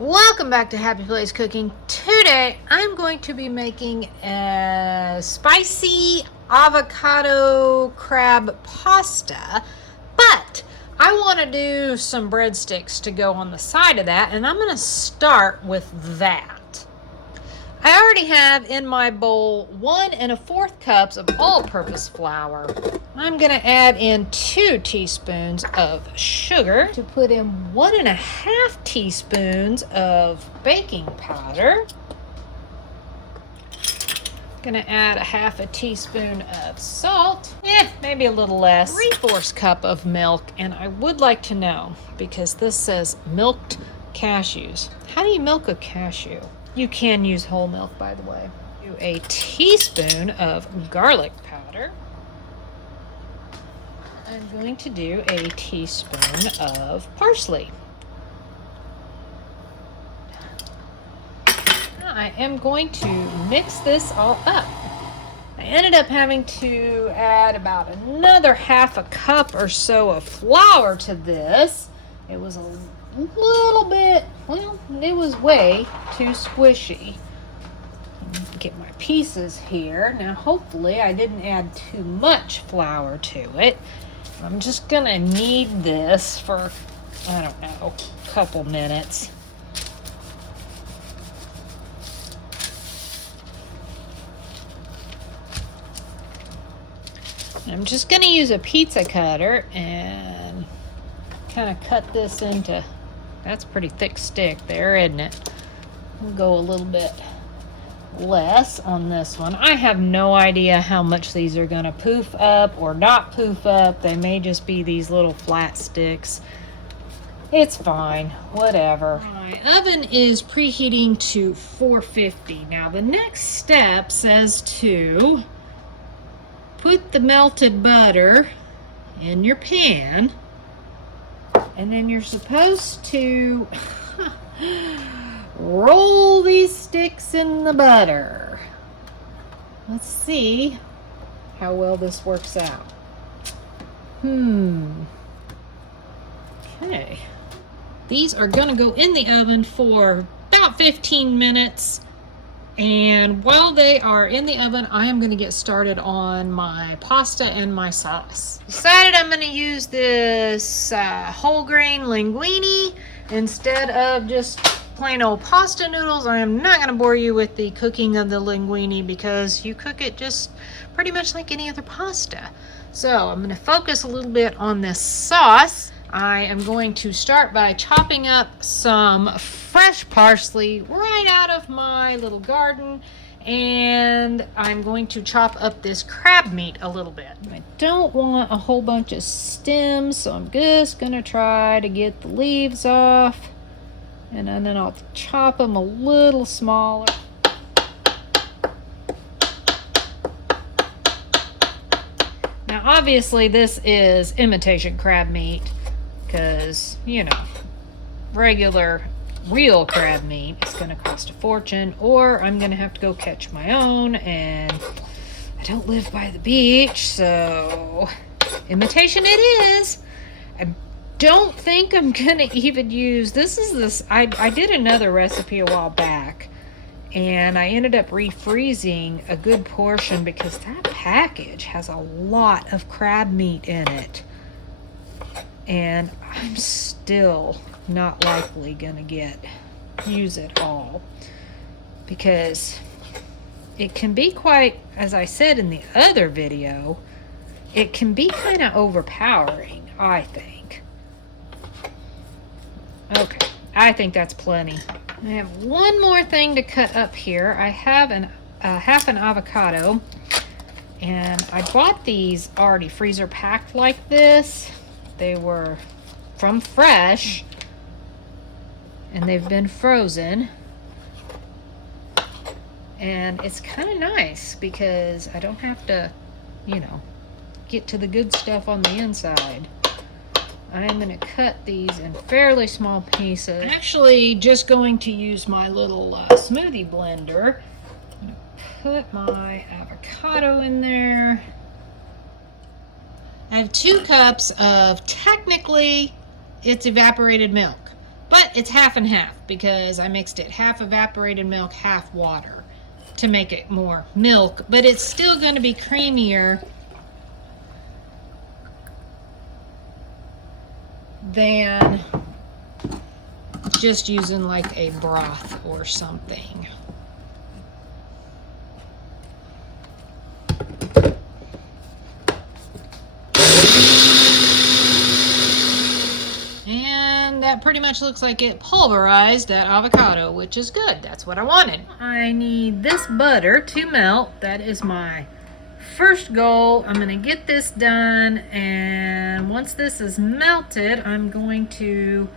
Welcome back to Happy Place Cooking. Today I'm going to be making a spicy avocado crab pasta, but I want to do some breadsticks to go on the side of that, and I'm going to start with that. I already have in my bowl 1 1/4 cups of all-purpose flour. I'm going to add in 2 teaspoons of sugar, to put in 1 1/2 teaspoons of baking powder. Going to add 1/2 teaspoon of salt, maybe a little less, 3/4 cup of milk, and I would like to know, because this says milked cashews. How do you milk a cashew? You can use whole milk, by the way. Do a teaspoon of garlic powder. I'm going to do a teaspoon of parsley. I am going to mix this all up. I ended up having to add about another 1/2 cup or so of flour to this. It was a little bit, well, it was way too squishy. Get my pieces here. Now hopefully I didn't add too much flour to it. I'm just gonna knead this for, I don't know, a couple minutes. I'm just gonna use a pizza cutter and kind of cut this into, that's pretty thick stick there, isn't it? We'll go a little bit less on this one. I have no idea how much these are going to poof up or not poof up. They may just be these little flat sticks. It's fine, whatever. My oven is preheating to 450. Now the next step says to put the melted butter in your pan, and then you're supposed to roll these sticks in the butter. Let's see how well this works out. Okay. These are gonna go in the oven for about 15 minutes. And while they are in the oven, I am going to get started on my pasta and my sauce. Decided I'm going to use this whole grain linguine instead of just plain old pasta noodles. I am not going to bore you with the cooking of the linguine because you cook it just pretty much like any other pasta. So I'm going to focus a little bit on this sauce. I am going to start by chopping up some fresh parsley right out of my little garden, and I'm going to chop up this crab meat a little bit. I don't want a whole bunch of stems, so I'm just going to try to get the leaves off, and then I'll chop them a little smaller. Now obviously this is imitation crab meat, because, you know, regular, real crab meat is going to cost a fortune, or I'm going to have to go catch my own, and I don't live by the beach, so imitation it is. I don't think I'm going to even use, I did another recipe a while back, and I ended up refreezing a good portion because that package has a lot of crab meat in it. And I'm still not likely gonna use it all, because it can be quite, as I said in the other video, it can be kind of overpowering, I think. Okay, I think that's plenty. I have one more thing to cut up here. I have half an avocado, and I bought these already freezer packed like this. They were from Fresh, and they've been frozen. And it's kind of nice because I don't have to, you know, get to the good stuff on the inside. I'm going to cut these in fairly small pieces. I'm actually just going to use my little smoothie blender. I'm going to put my avocado in there. I have 2 cups of, technically, it's evaporated milk. But it's half and half because I mixed it half evaporated milk, half water to make it more milk, but it's still going to be creamier than just using like a broth or something. And that pretty much looks like it pulverized that avocado, which is good. That's what I wanted. I need this butter to melt. That is my first goal. I'm gonna get this done, and once this is melted, I'm going to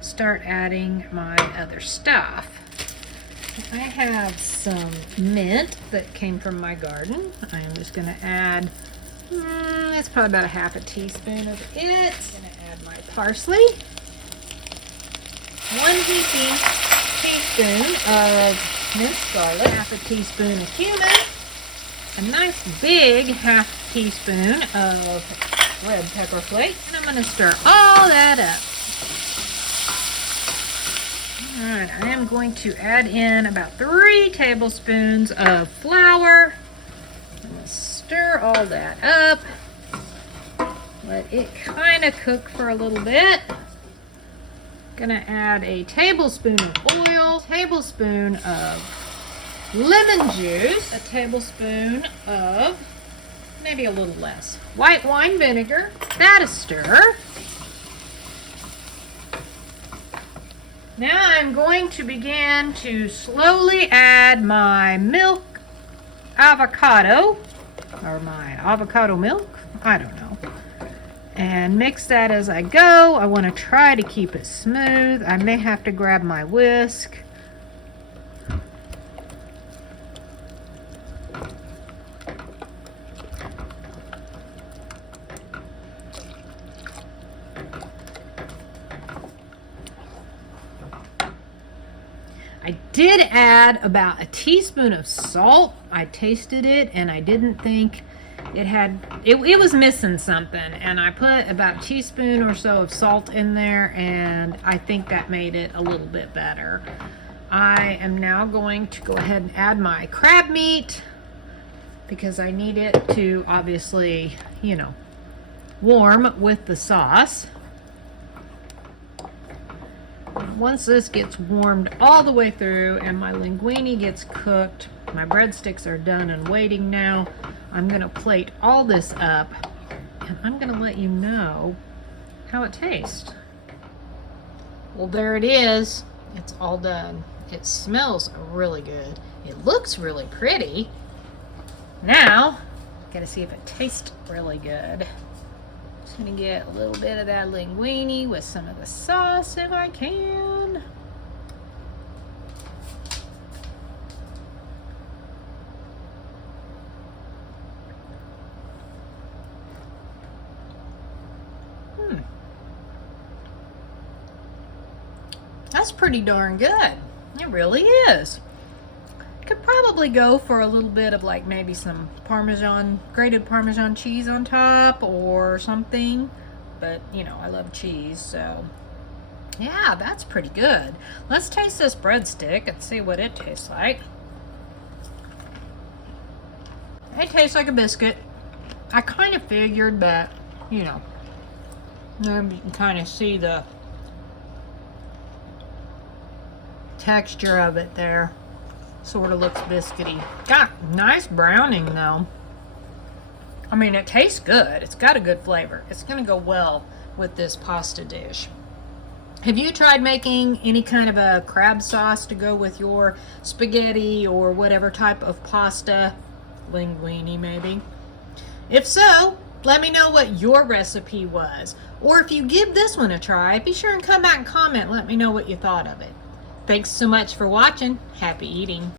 start adding my other stuff. I have some mint that came from my garden. I am just gonna add, it's probably about a half a teaspoon of it. I'm gonna add my parsley, 1 heaping teaspoon of minced garlic, half a teaspoon of cumin, a nice big half teaspoon of red pepper flakes, and I'm going to stir all that up. Alright, I am going to add in about 3 tablespoons of flour. I'm going to stir all that up. Let it kind of cook for a little bit. Gonna add a tablespoon of oil, tablespoon of lemon juice, a tablespoon of, maybe a little less, white wine vinegar. That a stir. Now I'm going to begin to slowly add my milk avocado, or my avocado milk, I don't know. And mix that as I go. I want to try to keep it smooth. I may have to grab my whisk. I did add about a teaspoon of salt. I tasted it and I didn't think it was missing something, and I put about a teaspoon or so of salt in there, and I think that made it a little bit better. I am now going to go ahead and add my crab meat because I need it to obviously, warm with the sauce. Once this gets warmed all the way through and my linguine gets cooked, my breadsticks are done and waiting now, I'm going to plate all this up and I'm going to let you know how it tastes. Well, there it is. It's all done. It smells really good. It looks really pretty. Now, got to see if it tastes really good. Just going to get a little bit of that linguine with some of the sauce if I can. That's pretty darn good. It really is. Could probably go for a little bit of like maybe some grated Parmesan cheese on top or something. But, I love cheese, so yeah, that's pretty good. Let's taste this breadstick and see what it tastes like. It tastes like a biscuit. I kind of figured, but, you can kind of see the texture of it there. Sort of looks biscuity. Got nice browning though. I mean, it tastes good. It's got a good flavor. It's going to go well with this pasta dish. Have you tried making any kind of a crab sauce to go with your spaghetti or whatever type of pasta? Linguine maybe? If so, let me know what your recipe was. Or if you give this one a try, be sure and come back and comment. Let me know what you thought of it. Thanks so much for watching. Happy eating.